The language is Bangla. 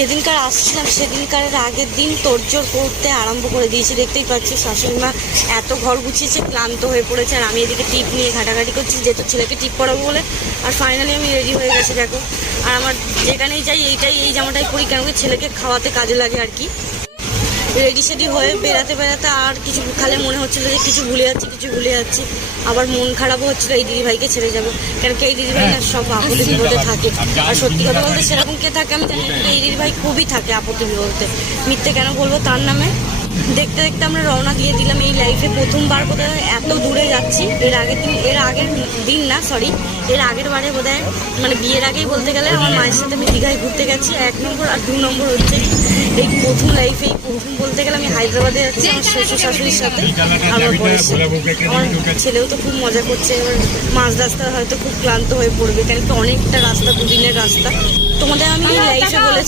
যেদিনকার আসছিলাম সেদিনকার আগের দিন তোড়জোড় করতে আরম্ভ করে দিয়েছি। দেখতেই পাচ্ছি শাশুড়ি মা এত ঘর গুছিয়েছে, ক্লান্ত হয়ে পড়েছে, আর আমি এদিকে টিপ নিয়ে ঘাটাঘাটি করছি যেহেতু ছেলেকে টিপ পরাবো বলে। আর ফাইনালি আমি রেডি হয়ে গেছি দেখো। আর আমার যেখানেই যাই এই জামাটাই পরি, কেন কি ছেলেকে খাওয়াতে কাজে লাগে আর কি। রেডি সেডি হয়ে বেড়াতে বেড়াতে আর কিছু খালে মনে হচ্ছিলো যে কিছু ভুলে যাচ্ছি। আবার মন খারাপও হচ্ছিলো এই দিদিভাইকে ছেড়ে যাবো, কেন কি এই দিদিভাই না সব আপদে বিপদে থাকে। আর সত্যি কথা বলতে সেরকম কে থাকে আমি জানি, কিন্তু এই দিদিভাই খুবই থাকে আপদে বিপদে। মিথ্যে কেন বলবো তার নামে। দেখতে দেখতে আমরা রওনা দিয়ে দিলাম। এই লাইফে প্রথমবার বোধহয় এত দূরে যাচ্ছি। এর আগের বারে বোধহয় মানে বিয়ের আগেই বলতে গেলে আমার মায়ের সাথে আমি দীঘায় ঘুরতে গেছি 1 নম্বর। আর 2 নম্বর হচ্ছে এই প্রথম বলতে গেলে আমি হায়দ্রাবাদে যাচ্ছি আমার শ্বশুর শাশুড়ির সাথে। আমার ছেলেও তো খুব মজা করছে। এবার মাঝ রাস্তা হয়তো খুব ক্লান্ত হয়ে পড়বে, কেন কি অনেকটা রাস্তা, 2 দিনের রাস্তা। তোমাদের আমি লাইফে বলেছি